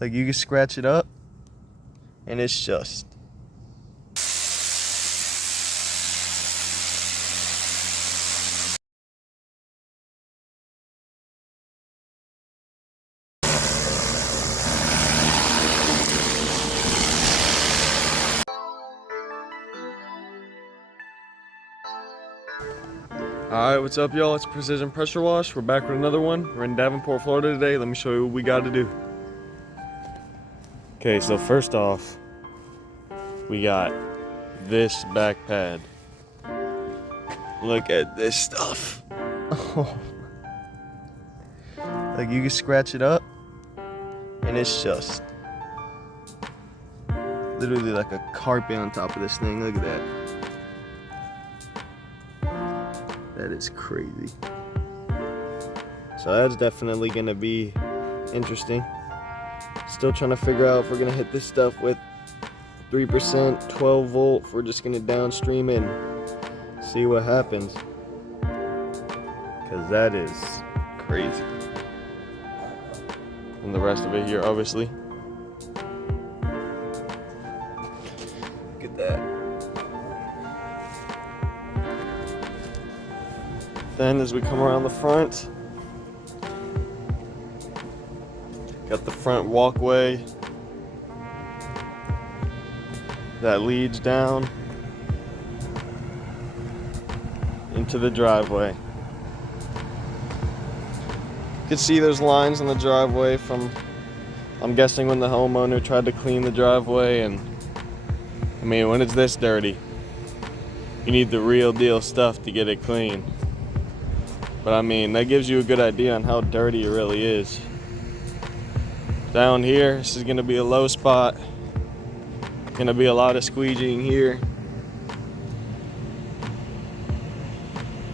Like, you can scratch it up and it's just Alright, what's up y'all? It's Precision Pressure Wash. We're back with another one. We're in Davenport, Florida today. Let me show you what we got to do. Okay, so first off, we got this back pad. Look at this stuff. Oh. Like, you can scratch it up and it's just literally like a carpet on top of this thing. Look at that. That is crazy. So that's definitely gonna be interesting. Still trying to figure out if we're gonna hit this stuff with 3%, 12 volt, if we're just gonna downstream it and see what happens. Cause that is crazy. And the rest of it here, obviously. Look at that. Then as we come around the front, got the front walkway that leads down into the driveway. You can see there's lines on the driveway from, I'm guessing, when the homeowner tried to clean the driveway. And I mean, when it's this dirty, you need the real deal stuff to get it clean. But I mean, that gives you a good idea on how dirty it really is. Down here, this is gonna be a low spot. Gonna be a lot of squeegeeing here.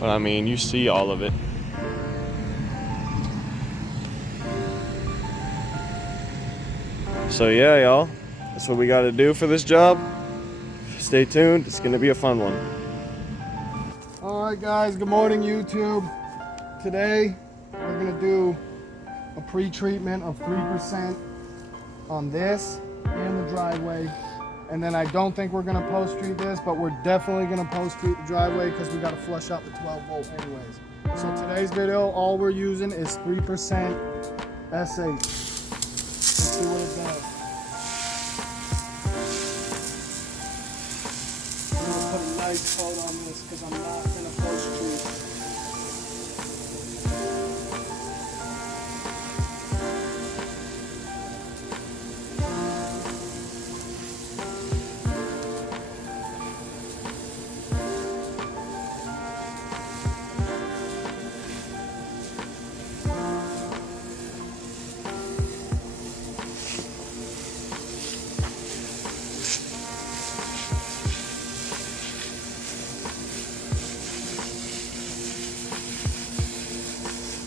But I mean, you see all of it. So yeah, y'all, that's what we gotta do for this job. Stay tuned, it's gonna be a fun one. All right, guys, good morning, YouTube. Today, we're gonna do a pre-treatment of 3% on this and the driveway. And then I don't think we're gonna post-treat this, but we're definitely gonna post-treat the driveway because we gotta flush out the 12 volt anyways. So today's video, all we're using is 3% SH. Let's see what it does. I'm gonna put a nice coat on this because I'm not gonna post-treat.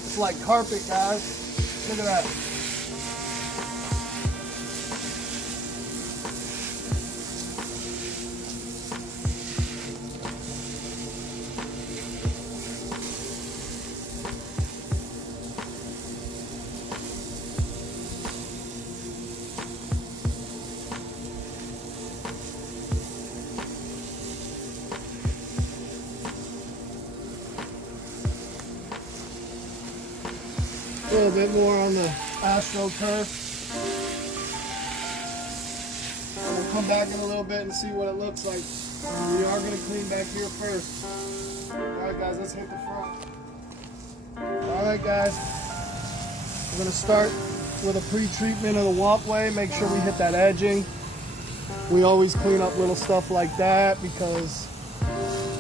It's like carpet, guys. Look at that. A little bit more on the AstroTurf. We'll come back in a little bit and see what it looks like. We are going to clean back here first. Alright guys, let's hit the front. Alright guys, we're going to start with a pre-treatment of the walkway. Make sure we hit that edging. We always clean up little stuff like that because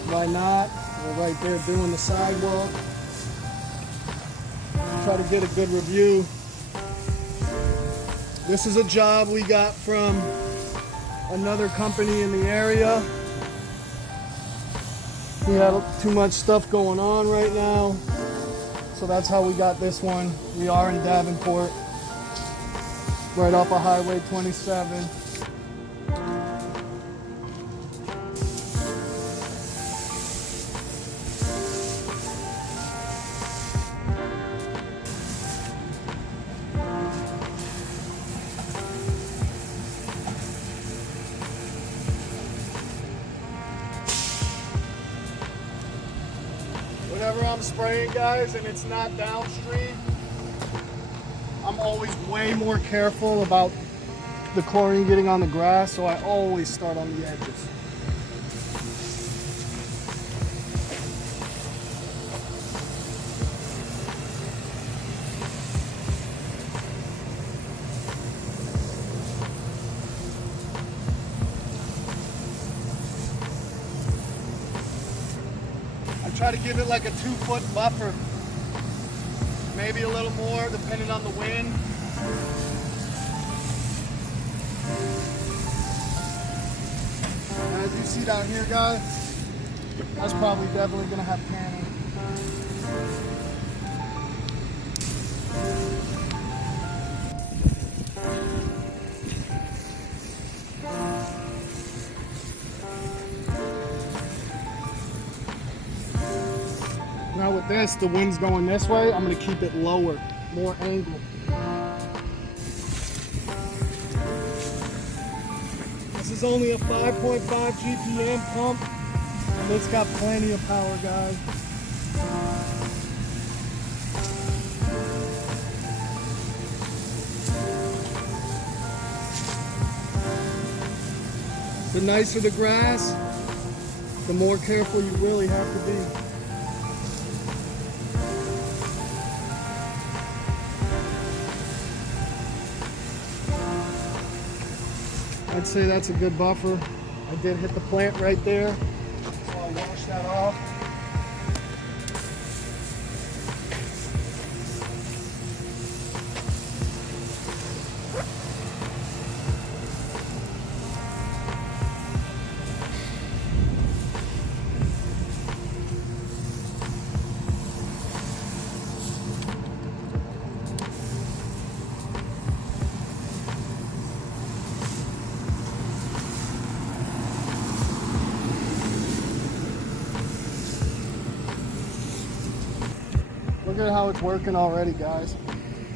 why not? We're right there doing the sidewalk. Try to get a good review. This is a job we got from another company in the area. We had too much stuff going on right now, so that's how we got this one. We are in Davenport, right off of Highway 27. whenever I'm spraying, guys, and it's not downstream, I'm always way more careful about the chlorine getting on the grass, so I always start on the edges. Try to give it like a 2-foot buffer, maybe a little more depending on the wind. As you see down here, guys, that's probably definitely gonna have tanning. Now with this, the wind's going this way, I'm gonna keep it lower, more angle. This is only a 5.5 GPM pump, and it's got plenty of power, guys. The nicer the grass, the more careful you really have to be. I'd say that's a good buffer. I did hit the plant right there, so I'll wash that off. Look at how it's working already, guys.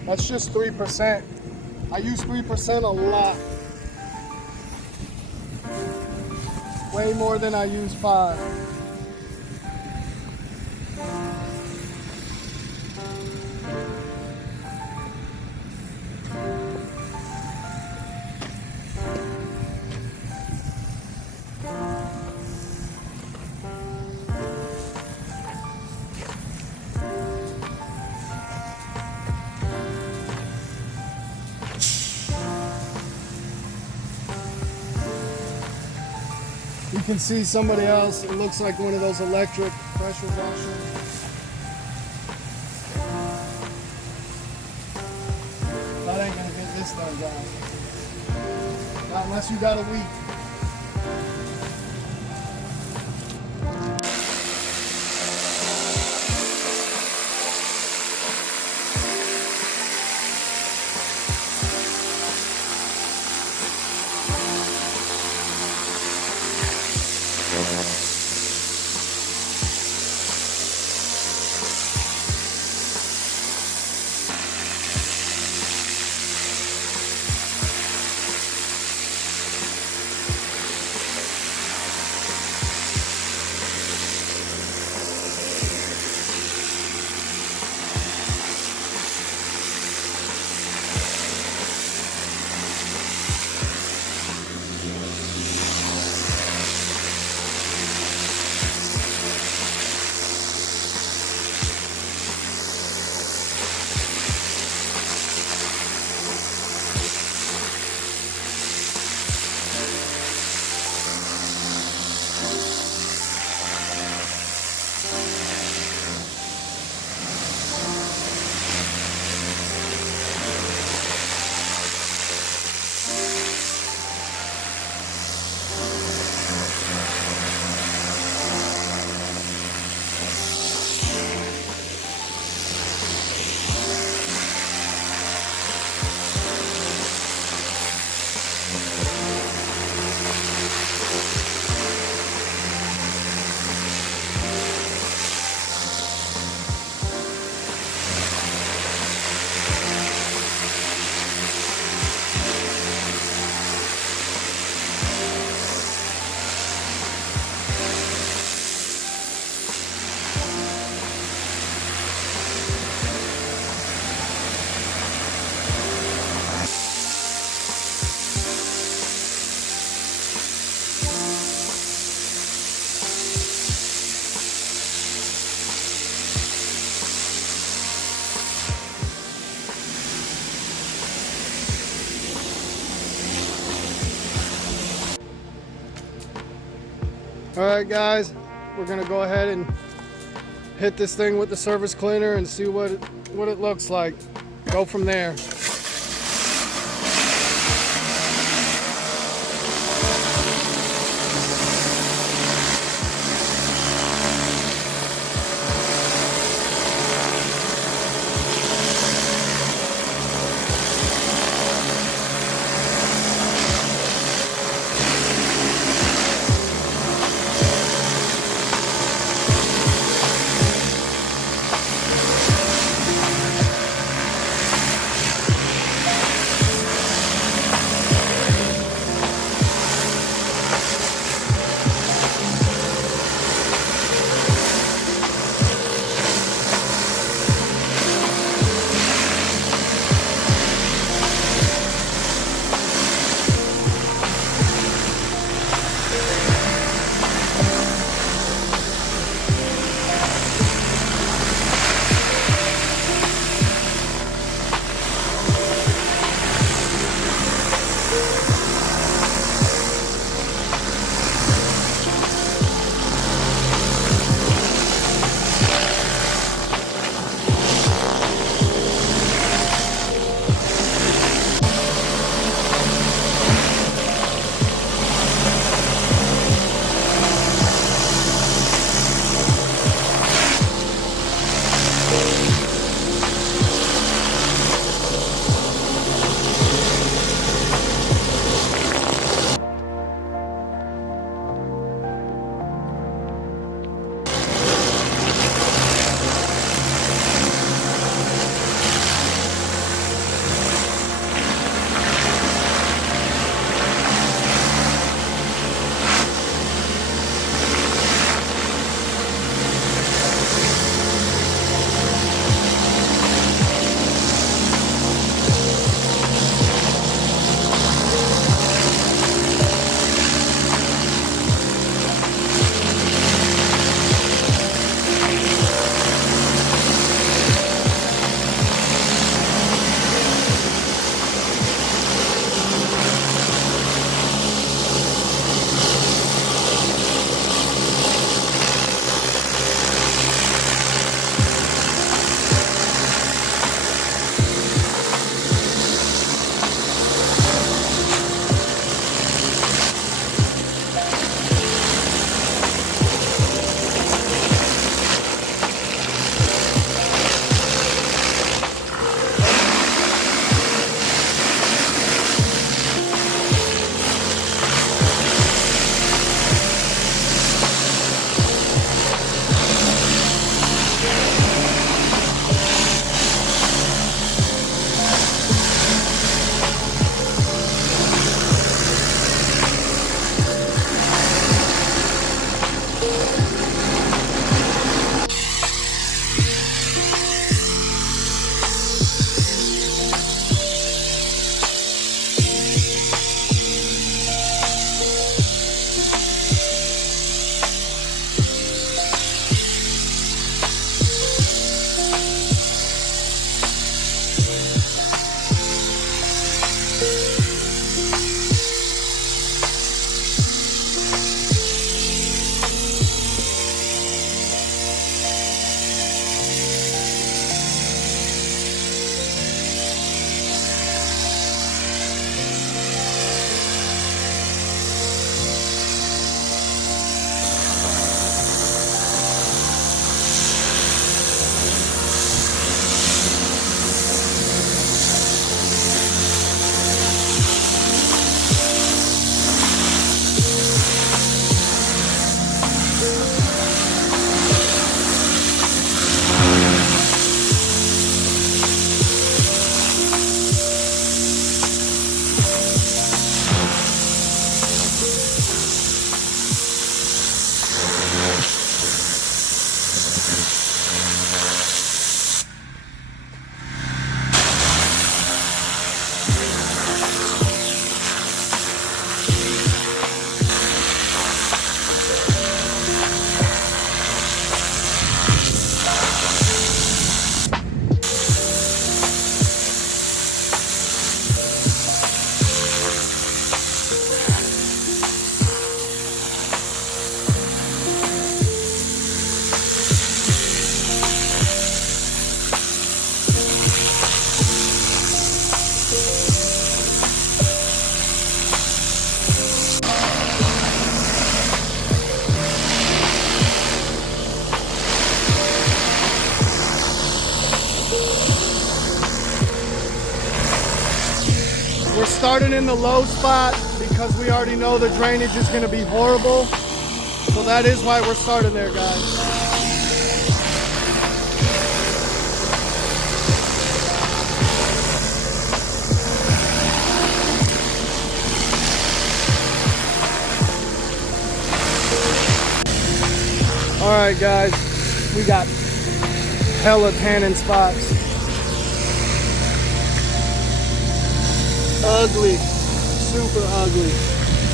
That's just 3%. I use 3% a lot. Way more than I use 5. You can see somebody else, it looks like one of those electric pressure washers. That ain't gonna get this done, guys. Not unless you got a week. All right, guys, we're gonna go ahead and hit this thing with the surface cleaner and see what it looks like. Go from there. starting in the low spot because we already know the drainage is going to be horrible. So that is why we're starting there, guys. All right, guys, we got hella tannin spots. Ugly, super ugly,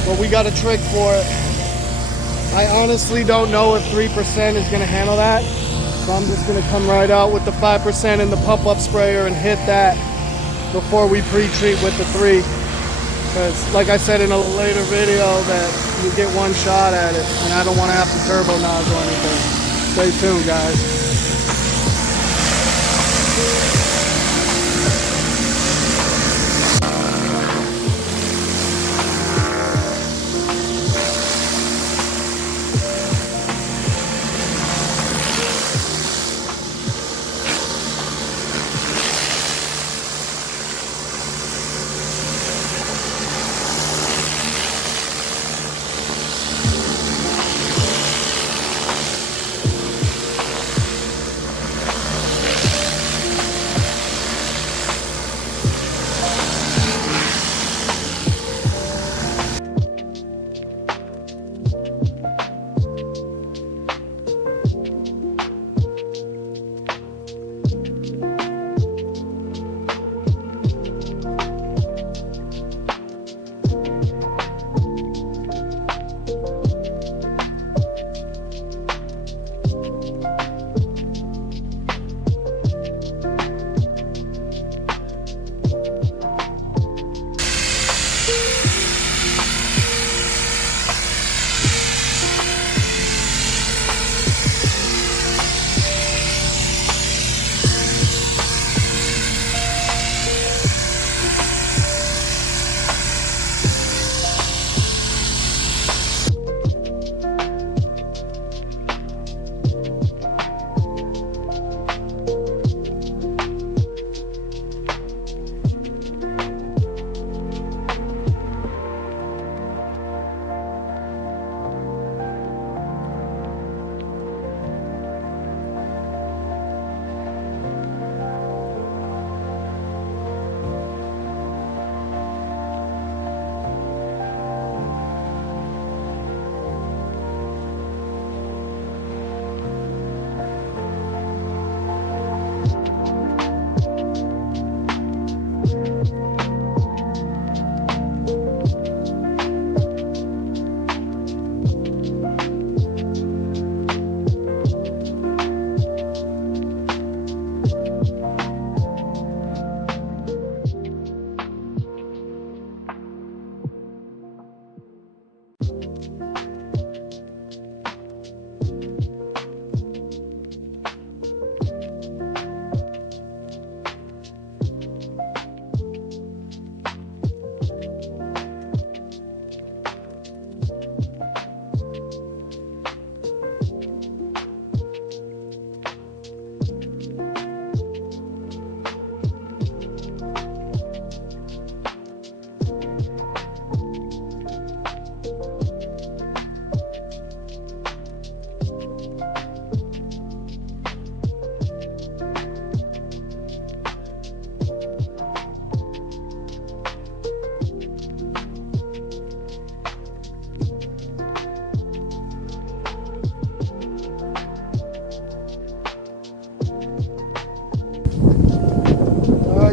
but we got a trick for it. I honestly don't know if 3% is gonna handle that, so I'm just gonna come right out with the 5% in the pump-up sprayer and hit that before we pre-treat with the 3. Because like I said in a later video, that you get one shot at it, and I don't want to have to turbo nozzle anything. Stay tuned, guys.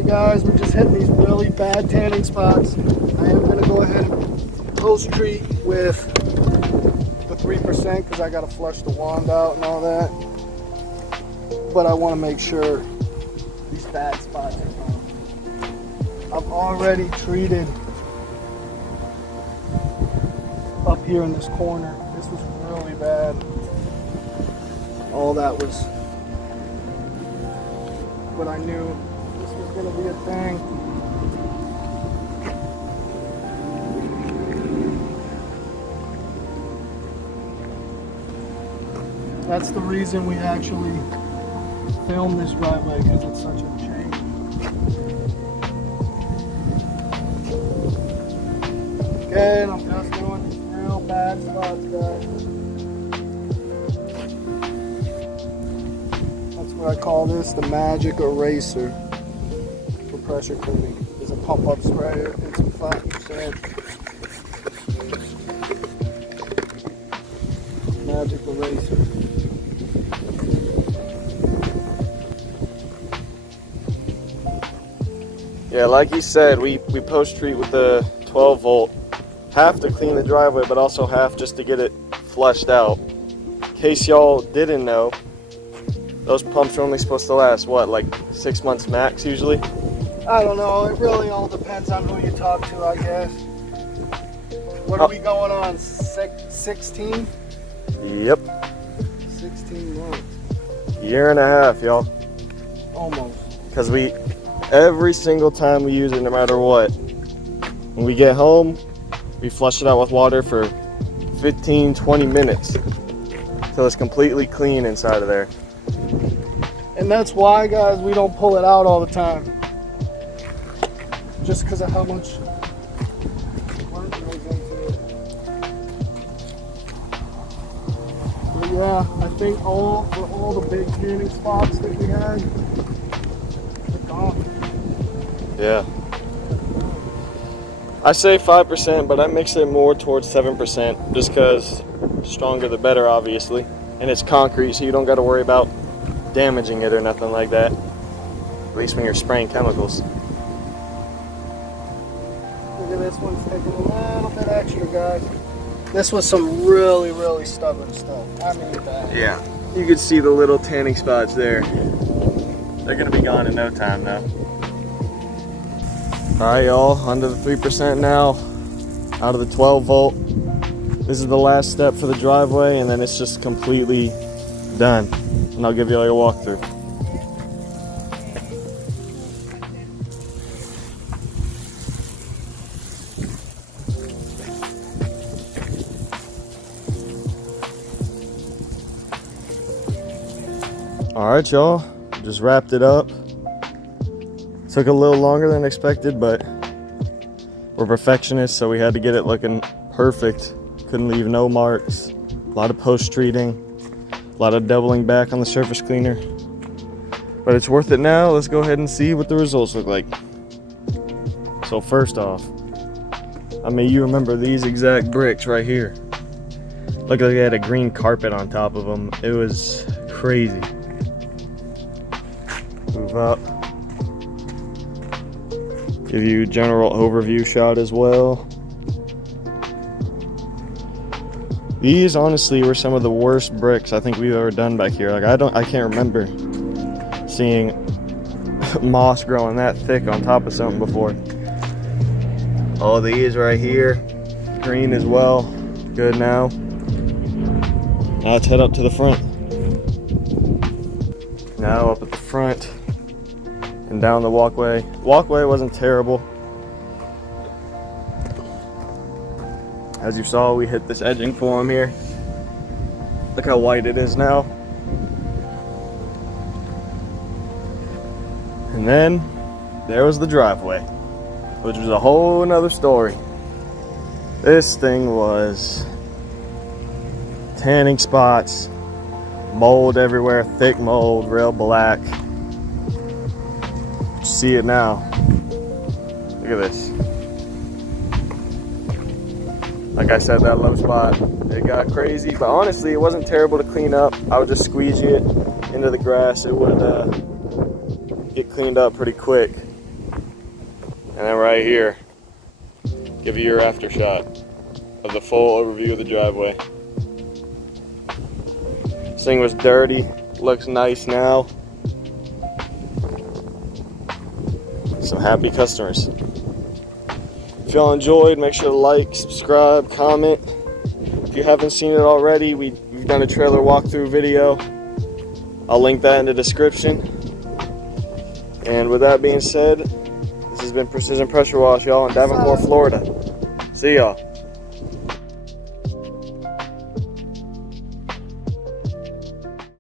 Guys, we're just hitting these really bad tanning spots. I am going to go ahead and post treat with the 3% because I got to flush the wand out and all that. But I want to make sure these bad spots are gone. I've already treated up here in this corner. This was really bad. All that was what I knew gonna be a thing. That's the reason we actually film this driveway, because it's such a change. Again, I'm just doing these real bad spots, guys. That's what I call this, the magic eraser for pressure cleaning. There's a pump-up sprayer and some flat sand. Magic eraser. Yeah, like you said, we post treat with the 12 volt. Half to clean the driveway, but also half just to get it flushed out. In case y'all didn't know, those pumps are only supposed to last, what, like 6 months max usually? I don't know, it really all depends on who you talk to, I guess. What are we going on, 16? Yep. 16 months. Year and a half, y'all. Almost. Because every single time we use it, no matter what, when we get home, we flush it out with water for 15, 20 minutes till it's completely clean inside of there. And that's why, guys, we don't pull it out all the time. Just because of how much work goes into it. But yeah, I think for all the big tanning spots that we had, they're gone. Yeah. I say 5%, but I mix it more towards 7% just because stronger the better, obviously. And it's concrete, so you don't got to worry about damaging it or nothing like that. At least when you're spraying chemicals. Look at this one's taking a little bit extra, guys. This was some really, really stubborn stuff. I mean that. Yeah. You can see the little tanning spots there. They're going to be gone in no time now. Alright, y'all, under the 3% now, out of the 12 volt. This is the last step for the driveway, and then it's just completely done. And I'll give you a walkthrough. Alright, y'all, just wrapped it up. Took a little longer than expected, but we're perfectionists, so we had to get it looking perfect. Couldn't leave no marks. A lot of post-treating, a lot of doubling back on the surface cleaner. But it's worth it now. Let's go ahead and see what the results look like. So first off, I mean, you remember these exact bricks right here. Looked like they had a green carpet on top of them. It was crazy. Move up. Give you a general overview shot as well. These honestly were some of the worst bricks I think we've ever done back here. Like I can't remember seeing moss growing that thick on top of something before. All these right here, green as well. Good now. Now let's head up to the front. Now up at the front. And down the walkway. Walkway wasn't terrible. As you saw, we hit this edging form here. Look how white it is now. And then there was the driveway, which was a whole nother story. This thing was tanning spots, mold everywhere, thick mold, real black. See it now. Look at this. Like I said, that low spot, it got crazy, but honestly, it wasn't terrible to clean up. I would just squeeze it into the grass. It would get cleaned up pretty quick. And then right here, give you your after shot of the full overview of the driveway. This thing was dirty, looks nice now. Some happy customers. If y'all enjoyed, make sure to like, subscribe, comment. If you haven't seen it already, we've done a trailer walkthrough video. I'll link that in the description. And with that being said, this has been Precision Pressure Wash, y'all, in Davenport, Florida. See y'all.